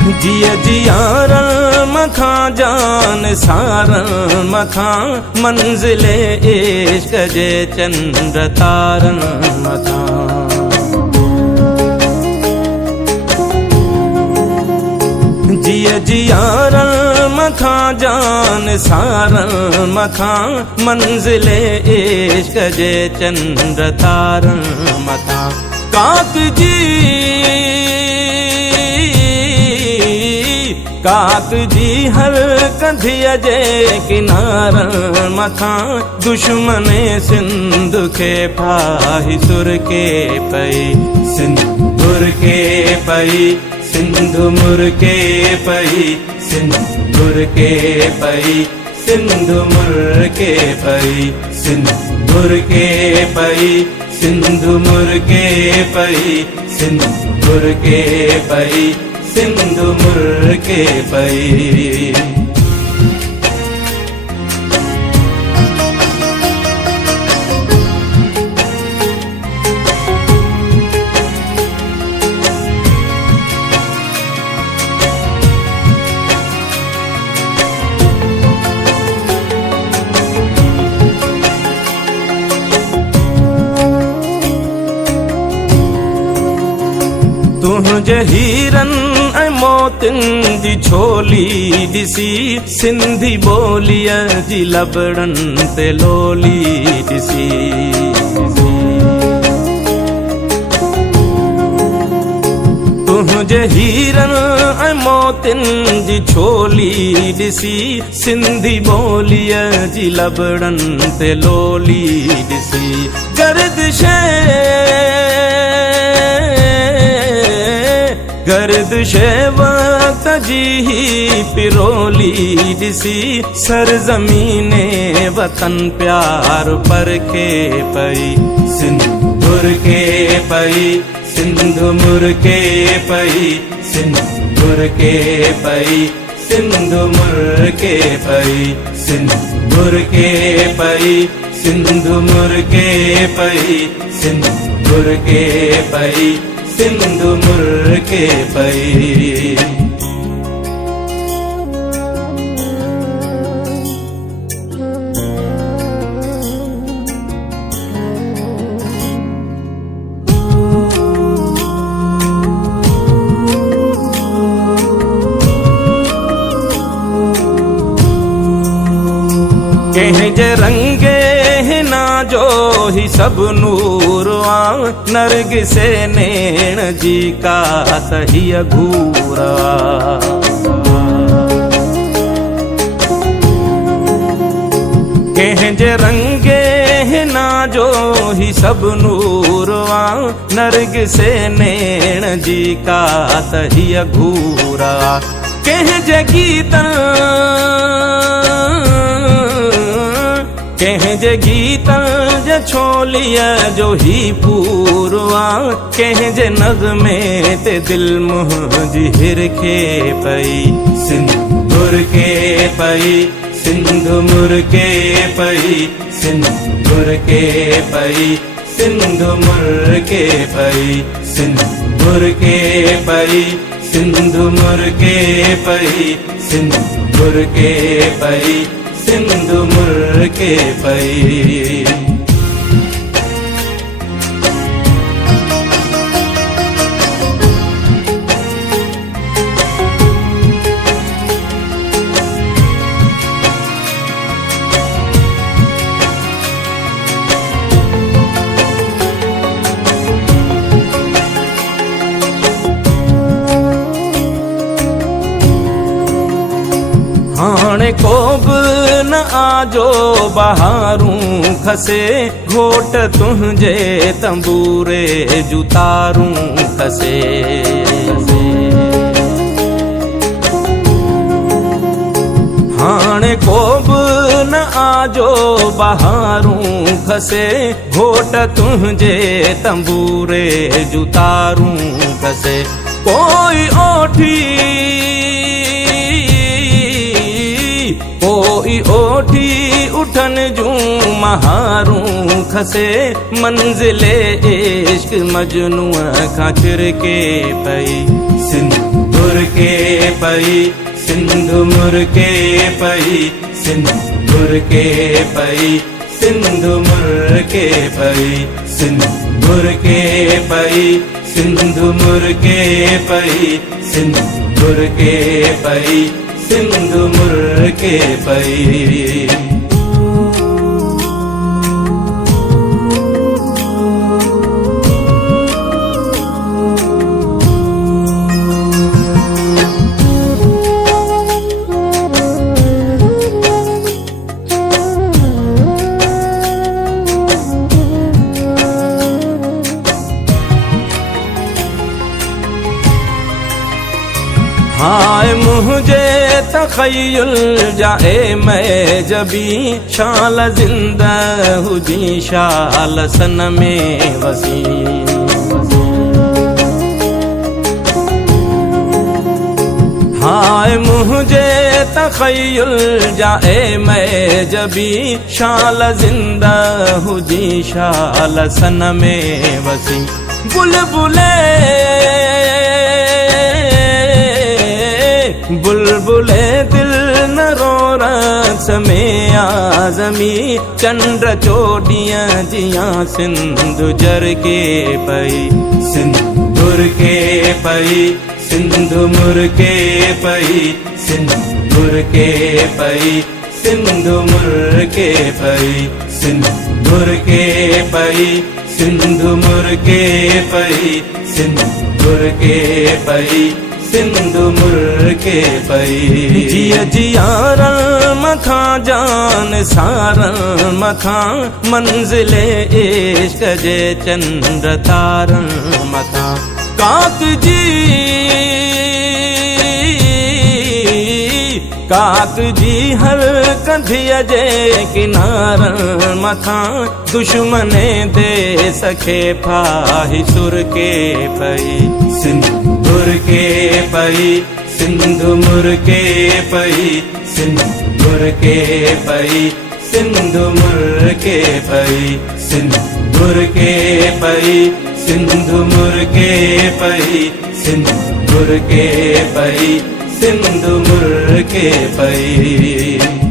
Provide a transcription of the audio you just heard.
जिया जियारन मखा जान सारन मखा मंजिले इश्क जे चंद्र तारन मखा। जिया जियारन मखा जान सारन मखा मंजिले इश्क जे चंद्र तारन मखा। काक जी हर कंधिया जे किनारन मखा दुश्मने सिंध के फाही सुर के पई सिंदूर के पई सिंधु मुर के पई सिंदूर के पई सिंधु मुर के पई सिंदूर के पई सिंधु मुर के पई सिंदूर के पई सिंधु मुर के पई। तुझे हीरन ऐ मोतिन जी छोली दिसी सिंधी बोलिया जी लबड़न ते लोली दिसी। तुझे हीरन ऐ मोतिन जी छोली दिसी सिंधी बोलिया जी लबड़न ते लोली दिसी। गर्दिश वक्त जी ही पिरोली दिसी सरजमीने वतन प्यार पर के पई सिंदूर के पई सिंधु मुर के पई सिंदूर के पई सिंधु मुर के पई सिंदूर के पई सिंधु मुर के पई सिंदूर के पई सिंधु मुर के पई। कहीं जे रंगे ना जो ही सब नूर नरग से नैण जी का सही घूरा। कहीं जे रंगे ना जो ही सब नूरवा नरग से नैण जी का सही घूरा। कहीं जे गीतन कहीं जे गीतन जे छोलिया जो ही पूरवा। कहीं जे नज़्मे ते दिल मुहजिर के पई सिंदूर के पई सिंधु मुर के पई सिंदूर के पई सिंधु मुर के पई सिंदूर के पई सिंधु मुर के पई सिंदूर के पई सिंधु मुर के पई। हाणे को बि न आजो बहारूं खसे घोट तुंहिंजे तंबूरे जुतारूं खसे। हाणे को बि न आजो बहारूं खसे घोट तुंहिंजे तंबूरे जुतारूं खसे। कोई ओठी उठन जूं महारूं खसे मंजिले इश्क मजनू खां चिर के पई सिंदूर के पई सिंधु मुर्के पई सिंधु मुर्के पई सिंधु मुर्के पई सिंधु मुर्के पई सिंधु मुर्के पई सिंधु मुर्के पई सिंधु मुर्के पई। हाय मुझे तखय्युल जाए मैं जबी शाल जिंदा हुजी शाल सन में वसी। हाय मुझे तखय्युल जाए मैं जबी शाल जिंदा हुजी शाल सन में वसी। बुलबुले बुलबुले दिल न रो रक्स में आजमी चंद्र चोटियां जिया सिंधु जर के पई सिंदूर के पई सिंधु मुर्के पई सिंदूर के पई सिंधु मुर्के पई सिंदूर के पई सिंधु मुर्के पई सिंदूर के पई सिंधु मुर्के पई। जिया जियारन मथा जान सारन मथा मंजिले इश्क जे चंद्र तारन मथा। काक जी हर कंधिया जे किनारन मथा दुश्मने दे सखे फाही सुर के पई सिंदूर के पई सिंधु मुर्के पई सिंदूर के पई सिंधु मुर्के पई सिंदूर के पई सिंधु मुर्के पई सिंदूर के पई सिंधु मुर्के पई।